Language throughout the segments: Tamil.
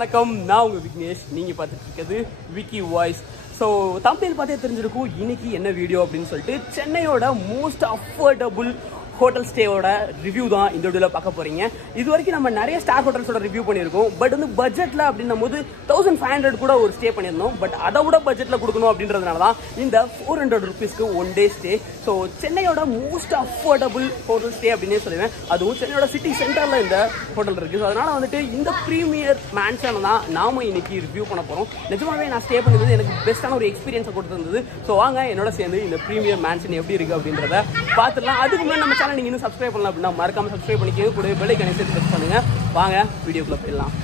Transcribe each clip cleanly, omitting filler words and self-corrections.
வணக்கம், நான் உங்க விக்னேஷ். நீங்க பார்த்துட்டு இருக்கிறது விக்கி வாய்ஸ். ஸோ தம்பேல் பார்த்தே தெரிஞ்சிருக்கும் இன்னைக்கு என்ன வீடியோ அப்படின்னு சொல்லிட்டு சென்னையோட மோஸ்ட் அஃபோர்டபுள் ஹோட்டல் ஸ்டேவோட ரிவ்யூ தான் இந்த வீடியோவில் பார்க்க போறீங்க. இது வரைக்கும் நம்ம நிறைய ஸ்டார் ஹோட்டல்ஸோட ரிவ்யூ பண்ணியிருக்கோம். பட் வந்து பட்ஜெட்டில் அப்படின்னும் போது 1500 கூட ஒரு ஸ்டே பண்ணியிருந்தோம். பட் அதை விட பட்ஜெட்டில் கொடுக்கணும் அப்படின்றதுனால தான் இந்த 400 ருபீஸ்க்கு 1 டே ஸ்டே. ஸோ சென்னையோட மோஸ்ட் அஃபோர்டபுள் ஹோட்டல் ஸ்டே அப்படின்னே சொல்லுவேன். அதுவும் சென்னையோட சிட்டி சென்டரில் இந்த ஹோட்டல் இருக்குது. ஸோ அதனால் வந்துட்டு இந்த ப்ரீமியர் மேன்ஷனை தான் நாம இன்னைக்கு ரிவ்யூ பண்ண போகிறோம். நிஜமாவே நான் ஸ்டே பண்ணது எனக்கு பெஸ்ட்டான ஒரு எக்ஸ்பீரியன்ஸை கொடுத்துருந்தது. ஸோ வாங்க என்னோட சேர்ந்து இந்த ப்ரீமியர் மேன்ஷன் எப்படி இருக்குது அப்படின்றத பார்த்துடலாம். அதுக்கு முன்னாடி நம்ம சேனல் நீங்கள் இன்னும் சப்ஸ்கிரைப் பண்ணலாம் அப்படின்னா மறக்காம சப்ஸ்கிரைப் பண்ணிக்கோங்க. கூட பெல் ஐகானை சேர்த்து பிரஸ் பண்ணுங்க. வாங்க வீடியோக்குள்ள போயிடலாம்.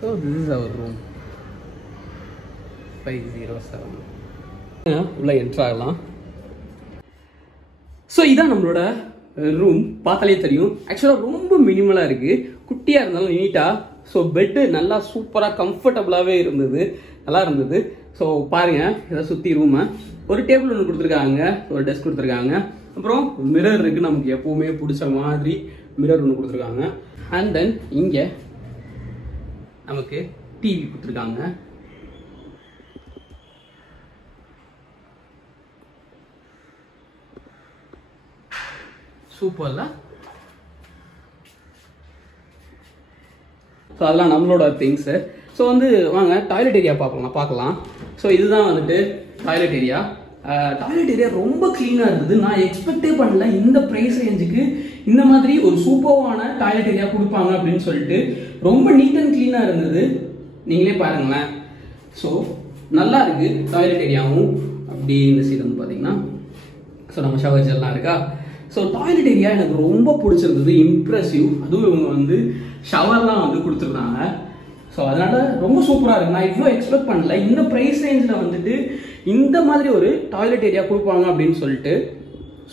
So this is our room 507. உள்ள என்ட்ரு ஆகலாம். ஸோ இதான் நம்மளோட ரூம். பார்த்தாலே தெரியும், ஆக்சுவலாக ரொம்ப மினிமலாக இருக்குது. குட்டியாக இருந்தாலும் நீட்டாக. ஸோ பெட்டு நல்லா சூப்பராக கம்ஃபர்டபுளாகவே இருந்தது, நல்லா இருந்தது. ஸோ பாருங்கள், இதை சுற்றி ரூமை ஒரு டேபிள் ஒன்று கொடுத்துருக்காங்க, ஒரு டெஸ்க் கொடுத்துருக்காங்க. அப்புறம் மிரர் இருக்குது, நமக்கு எப்போவுமே பிடிச்ச மாதிரி மிரர் ஒன்று கொடுத்துருக்காங்க. அண்ட் தென் இங்கே நமக்கு டிவி கொடுத்துருக்காங்க. சூப்பர்ல. ஸோ அதெல்லாம் நம்மளோட திங்ஸு. ஸோ வந்து வாங்க டாய்லெட் ஏரியா பார்க்கலாம். ஸோ இதுதான் வந்துட்டு டாய்லெட் ஏரியா. டாய்லெட் ஏரியா ரொம்ப க்ளீனாக இருந்தது. நான் எக்ஸ்பெக்டே பண்ணல இந்த ப்ரைஸ் ரேஞ்சுக்கு இந்த மாதிரி ஒரு சூப்பர்வான டாய்லெட் ஏரியா கொடுப்பாங்க அப்படின்னு சொல்லிட்டு. ரொம்ப நீட் அண்ட் க்ளீனாக இருந்தது, நீங்களே பாருங்களேன். ஸோ நல்லா இருக்கு டாய்லெட் ஏரியாவும். அப்படி இந்த சைடு வந்து பார்த்தீங்கன்னா ஸோ நம்ம ஷவர் ஜெல்லாம் இருக்கா. ஸோ டாய்லெட் ஏரியா எனக்கு ரொம்ப பிடிச்சிருந்தது, இம்ப்ரெசிவ். அதுவும் இவங்க வந்து ஷவர்லாம் வந்து கொடுத்துருந்தாங்க. ஸோ அதனால ரொம்ப சூப்பராக இருக்கு. நான் இவ்வளோ எக்ஸ்பெக்ட் பண்ணல இந்த ப்ரைஸ் ரேஞ்சில் வந்துட்டு இந்த மாதிரி ஒரு டாய்லெட் ஏரியா கொடுப்பாங்க அப்படின்னு சொல்லிட்டு.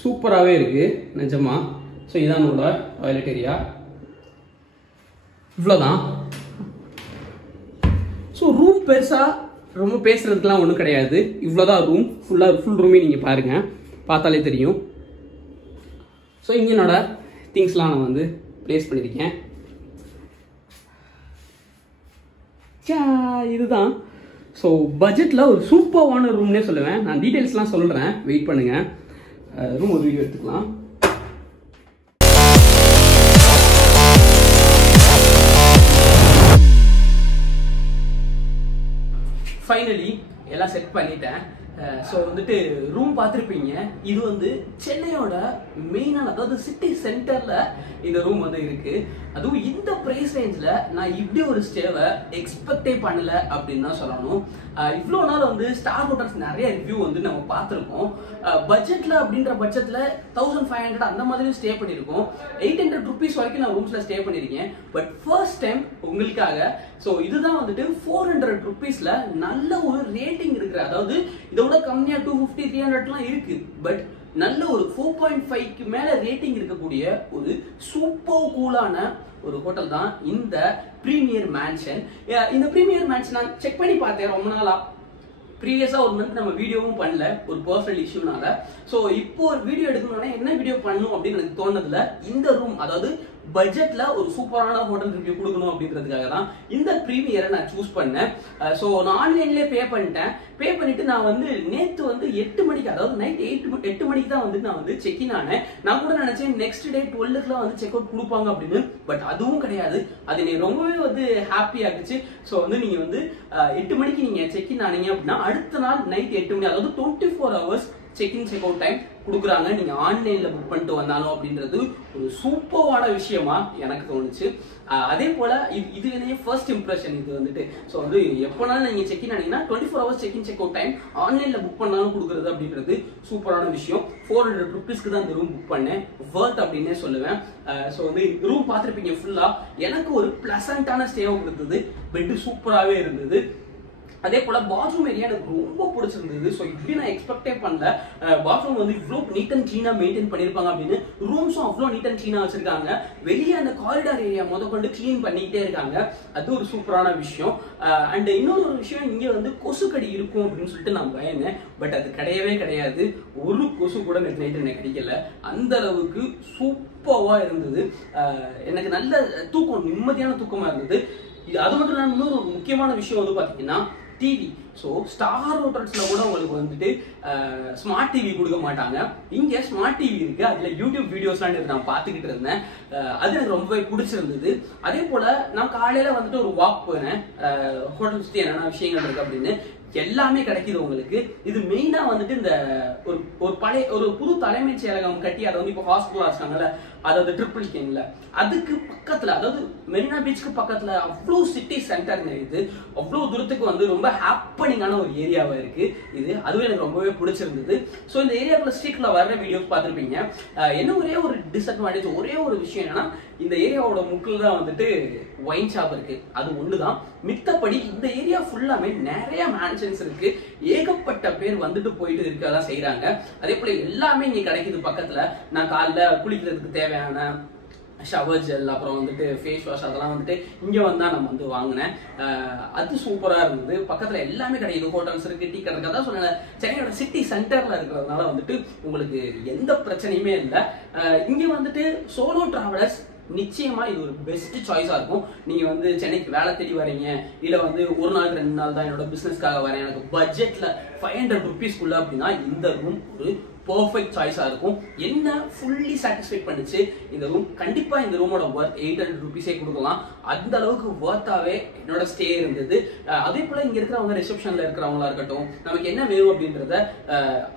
சூப்பராகவே இருக்கு நிஜமா. ஸோ இதான் நம்மளோட டாய்லெட் ஏரியா. இவ்வளோதான். ஸோ ரூம் பெருசாக ரொம்ப பேசுறதுக்குலாம் ஒன்றும் கிடையாது. இவ்வளோதான் ரூம். ஃபுல் ரூமே நீங்கள் பாருங்கள், பார்த்தாலே தெரியும். ஸோ இங்கே என்னோட திங்ஸ்லாம் நான் வந்து ப்ளேஸ் பண்ணியிருக்கேன். இதுதான். ஸோ பட்ஜெட்டில் ஒரு சூப்பர்வான ரூம்னே சொல்லுவேன். நான் டீட்டெயில்ஸ்லாம் சொல்கிறேன், வெயிட் பண்ணுங்கள். ரூம் ஒரு வீடியோ எடுத்துக்கலாம். ஃபைனலி எல்லாம் செட் பண்ணிட்டேன். ஸோ வந்துட்டு ரூம் பார்த்துருப்பீங்க. இது வந்து சென்னையோட மெயினான, அதாவது சிட்டி சென்டரில் இந்த ரூம் வந்து இருக்கு. அதுவும் இந்த ப்ரைஸ் ரேஞ்சில் நான் இப்படி ஒரு ஸ்டேவை எக்ஸ்பெக்டே பண்ணல அப்படின்னு தான் சொல்லணும். இவ்வளோ நாள் வந்து ஸ்டார் ஹோட்டல்ஸ் நிறைய ரிவ்யூ வந்து நம்ம பார்த்துருக்கோம். பட்ஜெட்டில் அப்படின்ற பட்ஜெட்டில் 1500 அந்த மாதிரி ஸ்டே பண்ணியிருக்கோம். 800 ருபீஸ் வரைக்கும் நான் ரூம்ஸில் ஸ்டே பண்ணியிருக்கேன். பட் ஃபர்ஸ்ட் டைம் உங்களுக்காக ஸோ இதுதான் வந்துட்டு 400 ருபீஸில் நல்ல ஒரு ரேட்டிங் இருக்கிற, அதாவது இதோட கம்மியாக 250 300லாம் இருக்கு. பட் நல்ல ஒரு 4.5க்கு மேல ரேட்டிங் இருக்கக்கூடிய ஒரு சூப்பர் கூலான ஒரு ஹோட்டல் தான் இந்த ப்ரீமியர் மேன்ஷன். இந்த ப்ரீமியர் மேன்ஷன் நான் செக் பண்ணி பார்த்தேன் ரொம்ப நாளா. ப்ரீவியஸா ஒரு மந்த் நம்ம வீடியோவும் பண்ணல ஒரு பர்சனல் இஷ்யூனால. ஸோ இப்போ ஒரு வீடியோ எடுக்கணும்னா என்ன வீடியோ பண்ணணும் அப்படின்னு எனக்கு தோணுதுல இந்த ரூம், அதாவது பட்ஜெட்ல ஒரு சூப்பரான ஹோட்டல் ரிவ்யூ கொடுக்கணும் அப்படின்றதுக்காக தான் இந்த ப்ரீமியரை நான் சூஸ் பண்ணேன். ஸோ நான் ஆன்லைன்லேயே பே பண்ணிட்டு நான் வந்து நேற்று வந்து 8 மணிக்கு, அதாவது நைட் 8 மணிக்கு தான் வந்து நான் வந்து செக் இன் ஆனேன். நான் கூட நினைச்சேன் நெக்ஸ்ட் டே 12க்குலாம் வந்து செக் அவுட் கொடுப்பாங்க அப்படின்னு. பட் அதுவும் கிடையாது. அது எனக்கு ரொம்பவே வந்து ஹாப்பி ஆகுச்சு. ஸோ வந்து நீங்க வந்து 8 மணிக்கு நீங்க செக் இன் ஆனீங்க அப்படின்னா அடுத்த நாள் நைட் 8 மணி, அதாவது 24 hours check in check out time கொடுக்குறாங்க. நீங்க ஆன்லைன்ல புக் பண்ணிட்டு வந்தாலும் அப்படின்றது ஒரு சூப்பரான விஷயமா எனக்கு தோணுச்சு. அதே போல இது என்னைய ஃபர்ஸ்ட் இம்ப்ரெஷன் இது வந்துட்டு. ஸோ வந்து எப்போனாலும் நீங்க செக் இன் ஆனீங்கன்னா 24 hours check in check out time ஆன்லைன்ல புக் பண்ணாலும் கொடுக்குறது அப்படின்றது சூப்பரான விஷயம். 400 rupeesக்கு தான் இந்த ரூம் புக் பண்ணேன். வர்த் அப்படின்னே சொல்லுவேன். ஸோ வந்து ரூம் பார்த்துருப்பீங்க ஃபுல்லா. எனக்கு ஒரு பிளசண்டான ஸ்டேவை கொடுத்தது. பெட் சூப்பராகவே இருந்தது. அதே போல பாத்ரூம் ஏரியா எனக்கு ரொம்ப பிடிச்சிருந்தது. ஸோ இப்படி நான் எக்ஸ்பெக்டே பண்ணல. பாத்ரூம் வந்து இவ்வளோ நீட் அண்ட் கிளீனா மெயின்டைன் பண்ணியிருப்பாங்க அப்படின்னு. ரூம்ஸும் அவ்வளோ நீட் அண்ட் கிளீனா வச்சிருக்காங்க. வெளியே அந்த காரிடார் ஏரியா கொண்டு கிளீன் பண்ணிக்கிட்டே இருக்காங்க. அது ஒரு சூப்பரான விஷயம். அண்ட் இன்னொரு விஷயம், இங்கே வந்து கொசுக்கடி இருக்கும் அப்படின்னு சொல்லிட்டு நான் பயந்தேன். பட் அது கிடையவே கிடையாது. ஒரு கொசு கூட நேற்று நைட்டு எனக்கு கிடைக்கல. அந்த அளவுக்கு சூப்பராக இருந்தது. எனக்கு நல்ல தூக்கம், நிம்மதியான தூக்கமா இருந்தது. அது மட்டும் இல்லாமல் இன்னொரு முக்கியமான விஷயம் வந்து பார்த்தீங்கன்னா டிவி. ஸோ ஸ்டார் ஹோட்டல்ஸ்ல கூட உங்களுக்கு வந்துட்டு ஸ்மார்ட் டிவி கொடுக்க மாட்டாங்க. இங்கே ஸ்மார்ட் டிவி இருக்கு. அதுல யூடியூப் வீடியோஸ்லாம் நான் பார்த்துக்கிட்டு இருந்தேன். அது எனக்கு ரொம்பவே பிடிச்சிருந்தது. அதே போல நான் காலையில வந்துட்டு ஒரு வாக் போனேன். ஹோட்டல் சுற்றி என்னென்ன விஷயங்கள் இருக்கு அப்படின்னு எல்லாமே கிடைக்குது உங்களுக்கு. இது மெயினா வந்துட்டு இந்த ஒரு புது தலைமைச் செயலகம் கட்டி அதை வந்து இப்போ ஹாஸ்பிட்டல் வச்சாங்கல்ல, அதாவது ட்ரிபிள் கேன்ல அதுக்கு பக்கத்துல, அதாவது மெரினா பீச்சுக்கு பக்கத்துல அவ்வளோ சிட்டி சென்டருங்க. இது அவ்வளோ தூரத்துக்கு வந்து ரொம்ப ஹாப்பனிங்கான ஒரு ஏரியாவா இருக்கு இது. அதுவும் எனக்கு ரொம்பவே பிடிச்சிருந்தது. ஸோ இந்த ஏரியாக்குள்ள ஸ்ட்ரீட்ல வர்ற வீடியோஸ் பார்த்துருப்பீங்க. என்ன ஒரே ஒரு டிஸ்அட்வான்டேஜ், ஒரே ஒரு விஷயம் என்னன்னா இந்த ஏரியாவோட முக்கில் தான் வந்துட்டு ஒயின் ஷாப் இருக்கு. அது ஒண்ணுதான். மித்தபடி இந்த ஏரியா ஃபுல்லாமே நிறைய மேன்ஷன்ஸ் இருக்கு. ஏகப்பட்ட பேர் வந்துட்டு போயிட்டு இருக்கதான் செய்யறாங்க. அதே போல எல்லாமே இங்க கிடைக்குது பக்கத்துல. நான் காலைல குளிக்கிறதுக்கு தேவையான ஷவர் ஜெல், அப்புறம் வந்துட்டு ஃபேஸ் வாஷ், அதெல்லாம் வந்துட்டு இங்க வந்தா நம்ம வந்து வாங்கினேன். அது சூப்பரா இருந்தது. பக்கத்துல எல்லாமே கிடைக்குது. ஹோட்டல்ஸ் இருக்கு, டீ கடை இருக்கு. அதான் சொன்னேன், சென்னையோட சிட்டி சென்டர்ல இருக்கிறதுனால வந்துட்டு உங்களுக்கு எந்த பிரச்சனையுமே இல்லை. இங்க வந்துட்டு சோலோ டிராவலர்ஸ் நிச்சயமா இது ஒரு பெஸ்ட் சாய்ஸா இருக்கும். நீங்க வந்து சென்னைக்கு வேலை தேடி வரீங்க, இல்ல வந்து ஒரு நாள் 2 நாள் தான் என்னோட பிசினஸ்க்காக வரேன், எனக்கு பட்ஜெட்ல 500 rupeesக்குள்ள அப்படின்னா இந்த ரூம் ஒரு பர்ஃபெக்ட் சாய்ஸா இருக்கும். என்ன ஃபுல்லி சாட்டிஸ்ஃபைட் பண்ணுச்சு இந்த ரூம். கண்டிப்பா இந்த ரூமோட வர்த் 800 rupeesே கொடுக்கலாம். அந்த அளவுக்கு வர்த்தாவே என்னோட ஸ்டே இருந்தது. அதே போல இங்க இருக்கிறவங்க, ரிசப்ஷன்ல இருக்கிறவங்களா இருக்கட்டும், நமக்கு என்ன வேணும் அப்படின்றத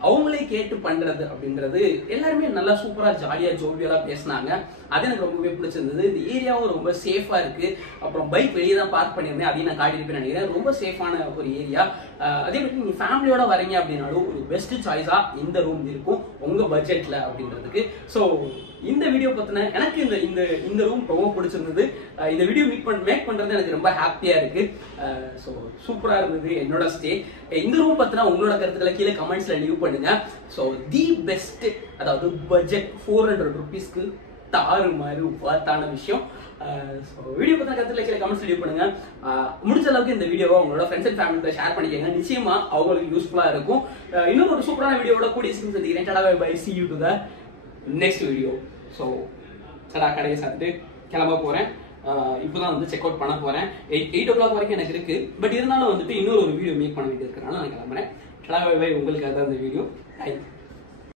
அவங்களே கேட்டு பண்றது அப்படின்றது எல்லாருமே நல்லா சூப்பரா ஜாலியா ஜோவியலா பேசினாங்க. அது எனக்கு ரொம்பவே பிடிச்சிருந்தது. இந்த ஏரியாவும் ரொம்ப சேஃபா இருக்கு. அப்புறம் பைக் வெளியே தான் பார்க் பண்ணியிருந்தேன், அதையும் நான் காட்டியிருப்பேன் நினைக்கிறேன். ரொம்ப சேஃபான ஒரு ஏரியா. அதே மாதிரி நீங்க ஃபேமிலியோட வரீங்க அப்படின்னாலும் ஒரு பெஸ்ட் சாய்ஸா இந்த ரூம் இருக்கும் உங்க பட்ஜெட்ல அப்படின்றதுக்கு. ஸோ இந்த வீடியோ பத்தின எனக்கு இந்த ரூம் ரொம்ப பிடிச்சிருந்தது. இந்த வீடியோ மேக் பண்றது எனக்கு ரொம்ப ஹாப்பியா இருக்கு. ஸோ சூப்பரா இருந்தது என்னோட ஸ்டே. இந்த ரூம் பத்தின உங்களோட கருத்துக்களை கீழே கமெண்ட்ஸ்ல லீவ் பண்ணுங்க. ஸோ தி பெஸ்ட், அதாவது பட்ஜெட் 400 rupeesக்கு தாறு மாதிரி வர்த்தான விஷயம். வீடியோ பத்தின கருத்துக்களை கீழே கமெண்ட்ஸ் லீவ் பண்ணுங்க. முடிஞ்ச அளவுக்கு இந்த வீடியோவை உங்களோட ஃப்ரெண்ட்ஸ் அண்ட் ஃபேமிலியோட ஷேர் பண்ணிக்கோங்க. நிச்சயமா அவங்களுக்கு யூஸ்ஃபுல்லா இருக்கும். இன்னொரு ஒரு சூப்பரான வீடியோவோட கூடிய சீக்கிரம் சந்திக்கிறேன். Bye, see you to the next video. So கடையை சாப்பிட்டு கிளம்ப போறேன். இப்போதான் வந்து செக் அவுட் பண்ண போறேன். 8 o'clock வரைக்கும் எனக்கு இருக்கு. பட் இருந்தாலும் வந்துட்டு இன்னொரு வீடியோ மேக் பண்ண வேண்டியது இருக்கிறனால நான் கிளம்புறேன். பை, உங்களுக்காக தான் இந்த வீடியோ.